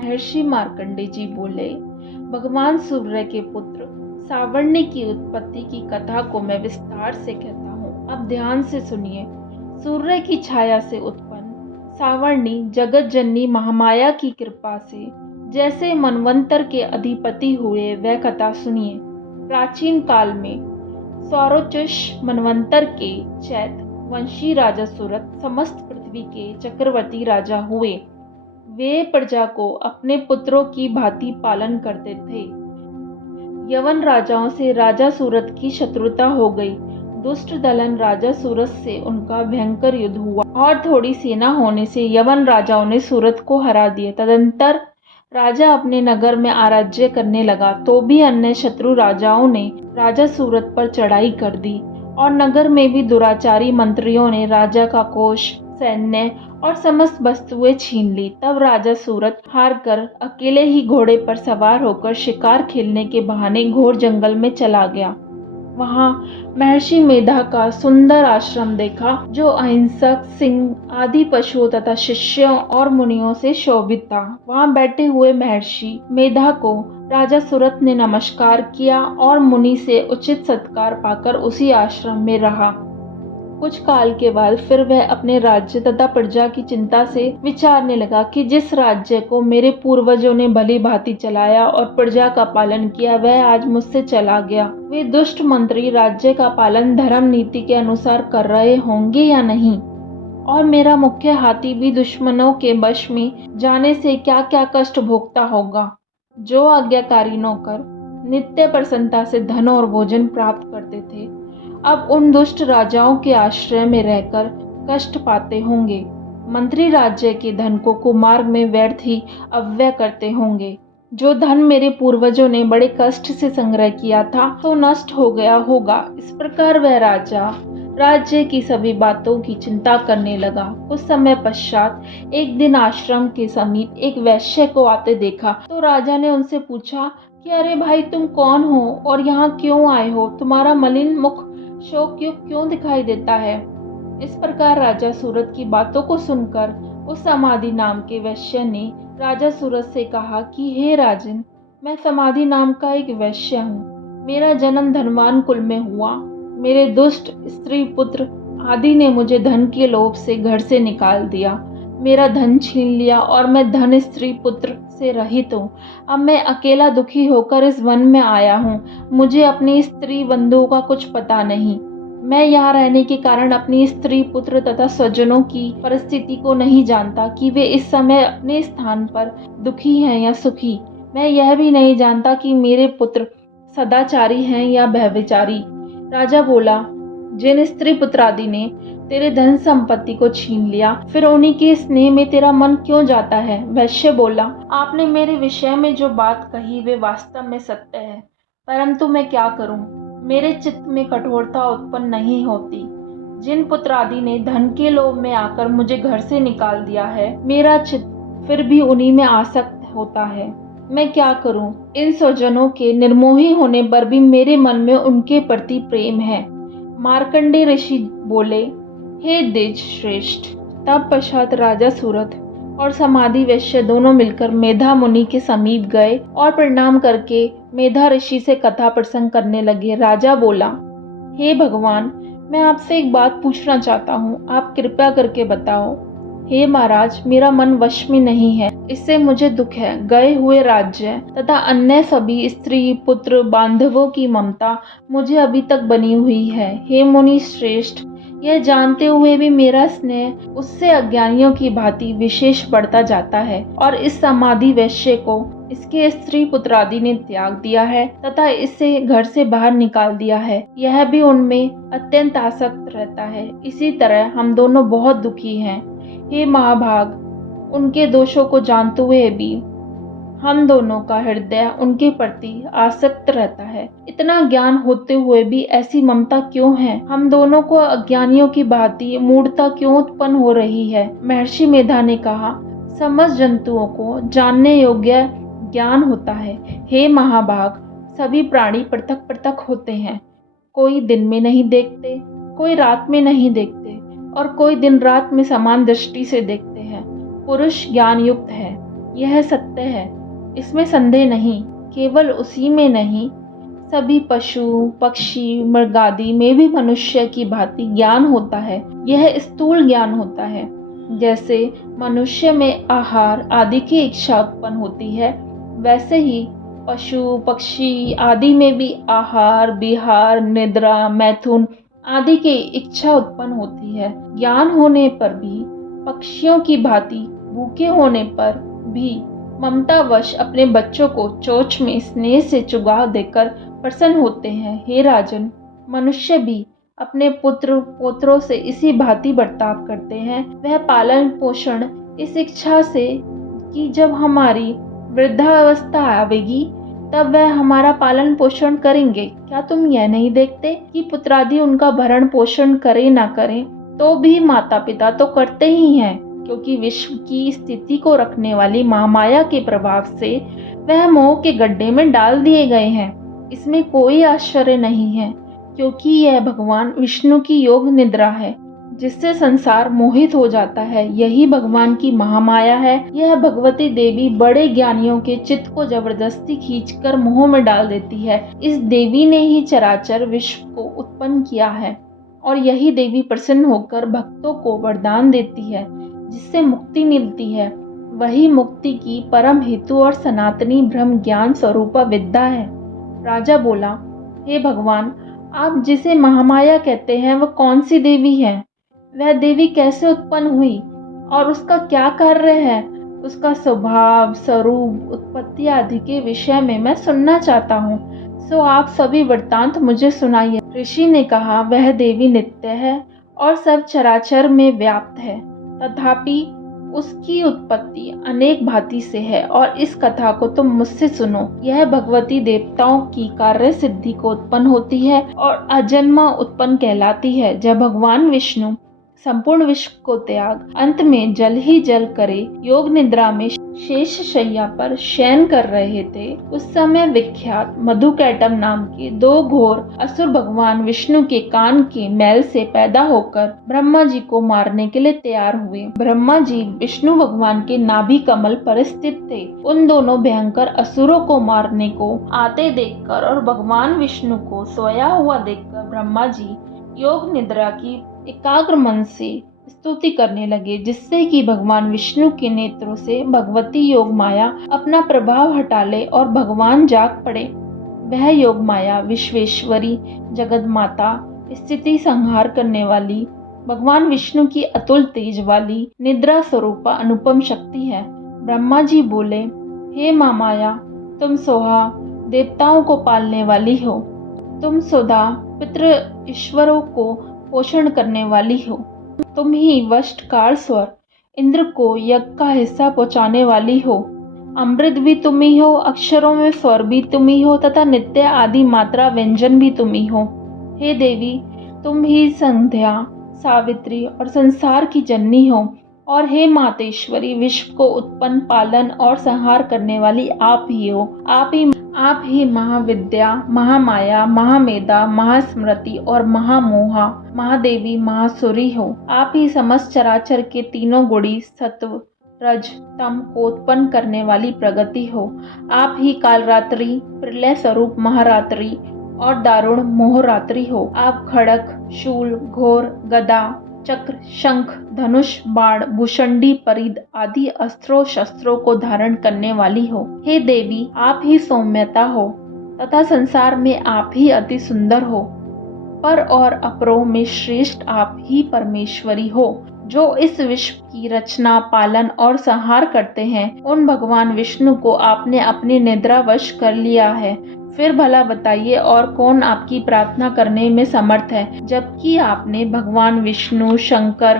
महर्षि मार्कंडेय जी बोले, भगवान सूर्य के पुत्र सावर्णी की उत्पत्ति की कथा को मैं विस्तार से कहता हूँ। अब ध्यान से सुनिए। सूर्य की छाया से उत्पन्न सावर्णी जगत जननी महामाया की कृपा से जैसे मनवंतर के अधिपति हुए, वह कथा सुनिए। प्राचीन काल में सौरोचष मनवंतर के चैत वंशी राजा सूरत समस्त पृथ्वी के चक्रवर्ती राजा हुए। वे प्रजा को अपने पुत्रों की भांति पालन करते थे। यवन राजाओं से राजा सूरत की शत्रुता हो गई। दुष्ट दलन राजा सूरत से उनका भयंकर युद्ध हुआ और थोड़ी सेना होने से यवन राजाओं ने सूरत को हरा दिया। तदंतर राजा अपने नगर में आराज्य करने लगा, तो भी अन्य शत्रु राजाओं ने राजा सूरत पर चढ़ाई कर दी और नगर में भी दुराचारी मंत्रियों ने राजा का कोष, सैन्य और समस्त वस्तुएं छीन ली। तब राजा सूरत हार कर अकेले ही घोड़े पर सवार होकर शिकार खेलने के बहाने घोर जंगल में चला गया। वहां महर्षि मेधा का सुंदर आश्रम देखा, जो अहिंसक, सिंह आदि पशुओं तथा शिष्यों और मुनियों से शोभित था। वहां बैठे हुए महर्षि मेधा को राजा सूरत ने नमस्कार किया और मुनि से उचित सत्कार पाकर उसी आश्रम में रहा। कुछ काल के बाद फिर वह अपने राज्य तथा प्रजा की चिंता से विचारने लगा कि जिस राज्य को मेरे पूर्वजों ने भली भांति चलाया और प्रजा का पालन किया, वह आज मुझसे चला गया। वे दुष्ट मंत्री राज्य का पालन धर्म नीति के अनुसार कर रहे होंगे या नहीं, और मेरा मुख्य हाथी भी दुश्मनों के वश में जाने से क्या क्या कष्ट भोगता होगा। जो आज्ञाकारी नौकर नित्य प्रसन्नता से धन और भोजन प्राप्त करते थे, अब उन दुष्ट राजाओं के आश्रय में रहकर कष्ट पाते होंगे। मंत्री राज्य के धन को कुमार्ग में व्यर्थ ही अव्यय करते होंगे। जो धन मेरे पूर्वजों ने बड़े कष्ट से संग्रह किया था, तो नष्ट हो गया होगा। इस प्रकार वह राजा राज्य की सभी बातों की चिंता करने लगा। कुछ समय पश्चात एक दिन आश्रम के समीप एक वैश्य को आते देखा, तो राजा ने उनसे पूछा कि अरे भाई, तुम कौन हो और यहाँ क्यों आए हो? तुम्हारा मलिन मुख शोक युक्त क्यों दिखाई देता है? इस प्रकार राजा सूरत की बातों को सुनकर उस समाधि नाम के वैश्य ने राजा सूरत से कहा कि हे राजन, मैं समाधि नाम का एक वैश्य हूँ। मेरा जन्म धनवान कुल में हुआ। मेरे दुष्ट स्त्री पुत्र आदि ने मुझे धन के लोभ से घर से निकाल दिया, मेरा धन छीन लिया और मैं धन स्त्री पुत्र से रहित हूँ। अब मैं अकेला दुखी होकर इस वन में आया हूँ। मुझे अपनी स्त्री बंधुओं का कुछ पता नहीं। मैं यहाँ रहने के कारण अपनी स्त्री पुत्र तथा स्वजनों की परिस्थिति को नहीं जानता कि वे इस समय अपने स्थान पर दुखी हैं या सुखी। मैं यह भी नहीं जानता कि मेरे पुत्र सदाचारी हैं या व्यभिचारी। राजा बोला, जिन स्त्री पुत्र आदि ने तेरे धन संपत्ति को छीन लिया, फिर उन्हीं के स्नेह में तेरा मन क्यों जाता है? वैश्य बोला, आपने मेरे विषय में जो बात कही वे वास्तव में सत्य है, परंतु मैं क्या करूं? मेरे चित्त में कठोरता उत्पन्न नहीं होती। जिन पुत्र आदि ने धन के लोभ में आकर मुझे घर से निकाल दिया है, मेरा चित्त फिर भी उन्हीं में आसक्त होता है। मैं क्या करूं? इन स्वजनों के निर्मोही होने पर भी मेरे मन में उनके प्रति प्रेम है। मार्कंडेय ऋषि बोले, हे द्विज श्रेष्ठ। तब पश्चात राजा सूरत और समाधि वैश्य दोनों मिलकर मेधा मुनि के समीप गए और प्रणाम करके मेधा ऋषि से कथा प्रसंग करने लगे। राजा बोला, हे भगवान, मैं आपसे एक बात पूछना चाहता हूँ, आप कृपया करके बताओ। हे महाराज, मेरा मन वश में नहीं है, इससे मुझे दुख है। गए हुए राज्य तथा अन्य सभी स्त्री पुत्र बांधवों की ममता मुझे अभी तक बनी हुई है। हे मुनि श्रेष्ठ, यह जानते हुए भी मेरा स्नेह उससे अज्ञानियों की भांति विशेष बढ़ता जाता है, और इस समाधि वैश्य को इसके स्त्री पुत्र आदि ने त्याग दिया है तथा इससे घर से बाहर निकाल दिया है। यह भी उनमें अत्यंत आसक्त रहता है। इसी तरह हम दोनों बहुत दुखी हैं। हे महाभाग, उनके दोषों को जानते हुए भी हम दोनों का हृदय उनके प्रति आसक्त रहता है। इतना ज्ञान होते हुए भी ऐसी ममता क्यों है? हम दोनों को अज्ञानियों की भांति मूढ़ता क्यों उत्पन्न हो रही है? महर्षि मेधा ने कहा, समस्त जंतुओं को जानने योग्य ज्ञान होता है। हे महाभाग, सभी प्राणी पृथक पृथक होते हैं। कोई दिन में नहीं देखते, कोई रात में नहीं देखते, और कोई दिन रात में समान दृष्टि से देखते हैं। पुरुष ज्ञान युक्त है, यह सत्य है, इसमें संदेह नहीं। केवल उसी में नहीं, सभी पशु पक्षी मृगादि में भी मनुष्य की भांति ज्ञान होता है। यह स्थूल ज्ञान होता है। जैसे मनुष्य में आहार आदि की इच्छा उत्पन्न होती है, वैसे ही पशु पक्षी आदि में भी आहार विहार निद्रा मैथुन आदि की इच्छा उत्पन्न होती है। ज्ञान होने पर भी पक्षियों की भांति भूखे होने पर भी ममतावश अपने बच्चों को चोंच में स्नेह से चुगा देकर प्रसन्न होते हैं। हे राजन, मनुष्य भी अपने पुत्र पोत्रों से इसी भांति बर्ताव करते हैं। वह पालन पोषण इस इच्छा से कि जब हमारी वृद्धावस्था आवेगी तब वह हमारा पालन पोषण करेंगे। क्या तुम यह नहीं देखते कि पुत्रादि उनका भरण पोषण करे ना करें तो भी माता पिता तो करते ही हैं, क्योंकि विश्व की स्थिति को रखने वाली महामाया के प्रभाव से वह मोह के गड्ढे में डाल दिए गए हैं। इसमें कोई आश्चर्य नहीं है, क्योंकि यह भगवान विष्णु की योग निद्रा है, जिससे संसार मोहित हो जाता है। यही भगवान की महामाया है। यह भगवती देवी बड़े ज्ञानियों के चित्त को जबरदस्ती खींचकर मोह में डाल देती है। इस देवी ने ही चराचर विश्व को उत्पन्न किया है, और यही देवी प्रसन्न होकर भक्तों को वरदान देती है, जिससे मुक्ति मिलती है। वही मुक्ति की परम हेतु और सनातनी ब्रह्म ज्ञान स्वरूपा विद्या है। राजा बोला, हे भगवान, आप जिसे महामाया कहते हैं वह कौन सी देवी है? वह देवी कैसे उत्पन्न हुई और उसका क्या कार्य है? उसका स्वभाव स्वरूप उत्पत्ति आदि के विषय में मैं सुनना चाहता हूँ। सो आप सभी वृत्तांत मुझे सुनाइए। ऋषि ने कहा, वह देवी नित्य है और सब चराचर में व्याप्त है, तथापि उसकी उत्पत्ति अनेक भांति से है, और इस कथा को तुम मुझसे सुनो। यह भगवती देवताओं की कार्य सिद्धि को उत्पन्न होती है और अजन्मा उत्पन्न कहलाती है। जब भगवान विष्णु संपूर्ण विश्व को त्याग अंत में जल ही जल करे योग निद्रा में शेष शैया पर शयन कर रहे थे, उस समय विख्यात मधुकैटभ नाम के दो घोर असुर भगवान विष्णु के कान के मैल से पैदा होकर ब्रह्मा जी को मारने के लिए तैयार हुए। ब्रह्मा जी विष्णु भगवान के नाभि कमल पर स्थित थे। उन दोनों भयंकर असुरों को मारने को आते देखकर और भगवान विष्णु को सोया हुआ देखकर ब्रह्मा जी योग निद्रा की एकाग्र मन से स्तुति करने लगे, जिससे कि भगवान विष्णु के नेत्रों से भगवती योग माया अपना प्रभाव हटा ले और भगवान जाग पड़े। वह योग माया विश्वेश्वरी जगत माता स्थिति संहार करने वाली भगवान विष्णु की अतुल तेज वाली निद्रा स्वरूपा अनुपम शक्ति है। ब्रह्मा जी बोले, हे महामाया, तुम सोहा देवताओं को पालने वाली हो, तुम सुधा पितृ ईश्वरों को पोषण करने वाली हो, तुम ही वष्ट कार स्वर इंद्र को यज्ञ का हिस्सा पहुँचाने वाली हो, अमृत भी तुम ही हो, अक्षरों में स्वर भी तुम ही हो, तथा नित्य आदि मात्रा व्यंजन भी तुम ही हो। हे देवी, तुम ही संध्या सावित्री और संसार की जननी हो, और हे मातेश्वरी, विश्व को उत्पन्न पालन और संहार करने वाली आप ही हो। आप ही महाविद्या महामाया महामेधा महास्मृति और महामोहा महादेवी महासुरी हो। आप ही समस्त चराचर के तीनों गुणी सत्व रज तम को उत्पन्न करने वाली प्रगति हो। आप ही कालरात्रि प्रलय स्वरूप महारात्रि और दारुण मोहरात्रि हो। आप खड़ग शूल घोर गदा चक्र शंख धनुष बाण भूषंडी परिध आदि अस्त्रों शस्त्रों को धारण करने वाली हो। हे देवी, आप ही सौम्यता हो तथा संसार में आप ही अति सुंदर हो। पर और अपरों में श्रेष्ठ आप ही परमेश्वरी हो, जो इस विश्व की रचना पालन और संहार करते हैं। उन भगवान विष्णु को आपने अपनी निद्रावश कर लिया है। फिर भला बताइए, और कौन आपकी प्रार्थना करने में समर्थ है, जबकि आपने भगवान विष्णु शंकर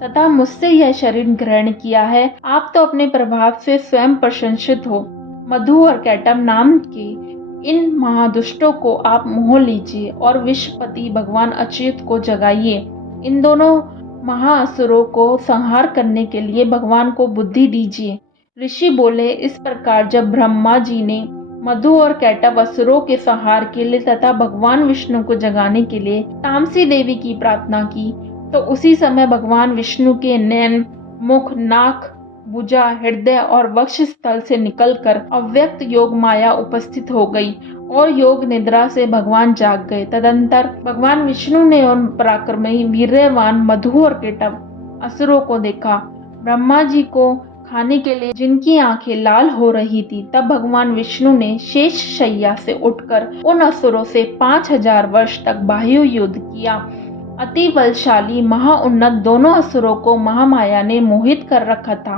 तथा मुझसे यह शरीर ग्रहण किया है। आप तो अपने प्रभाव से स्वयं प्रशंसित हो। मधु और कैटभ नाम के इन महादुष्टों को आप मोह लीजिए और विश्वपति भगवान अच्युत को जगाइए। इन दोनों महाअसुरों को संहार करने के लिए भगवान को बुद्धि दीजिए। ऋषि बोले, इस प्रकार जब ब्रह्मा जी ने मधु और कैटभ असुरों के संहार के लिए तथा भगवान विष्णु को जगाने के लिए तामसी देवी की प्रार्थना की, तो उसी समय भगवान विष्णु के नैन मुख नाक भुजा, हृदय और वक्ष स्थल से निकलकर अव्यक्त योग माया उपस्थित हो गई और योग निद्रा से भगवान जाग गए। तदंतर भगवान विष्णु ने उन पराक्रमी, वीर्यवान मधु और केटव असुरों को देखा। ब्रह्मा जी को खाने के लिए जिनकी आंखें लाल हो रही थी, तब भगवान विष्णु ने शेष शैया से उठकर उन असुरों से 5000 वर्ष तक बाह्य युद्ध किया। अति बलशाली महाउन्नत दोनों असुरों को महामाया ने मोहित कर रखा था।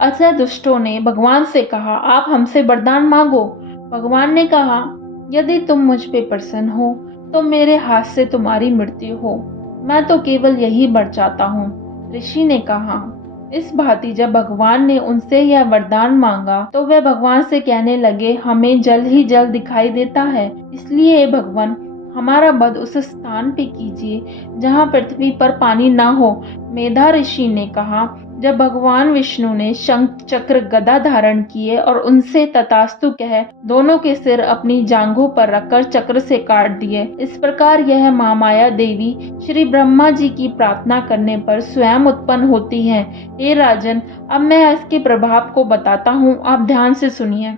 अतः दुष्टों ने भगवान से कहा, आप हमसे वरदान मांगो। भगवान ने कहा, यदि तुम मुझ पे प्रसन्न हो तो मेरे हाथ से तुम्हारी मृत्यु हो, मैं तो केवल यही वर चाहता हूँ। ऋषि ने कहा, इस भांति जब भगवान ने उनसे यह वरदान मांगा तो वे भगवान से कहने लगे, हमें जल ही जल दिखाई देता है, इसलिए भगवान हमारा वध उस स्थान पे कीजिए जहाँ पृथ्वी पर पानी ना हो। मेधा ऋषि ने कहा, जब भगवान विष्णु ने शंख चक्र गदा धारण किए और उनसे तथास्तु कह दोनों के सिर अपनी जांघों पर रखकर चक्र से काट दिए। इस प्रकार यह महामाया देवी श्री ब्रह्मा जी की प्रार्थना करने पर स्वयं उत्पन्न होती है। हे राजन, अब मैं इसके प्रभाव को बताता हूँ, आप ध्यान से सुनिए।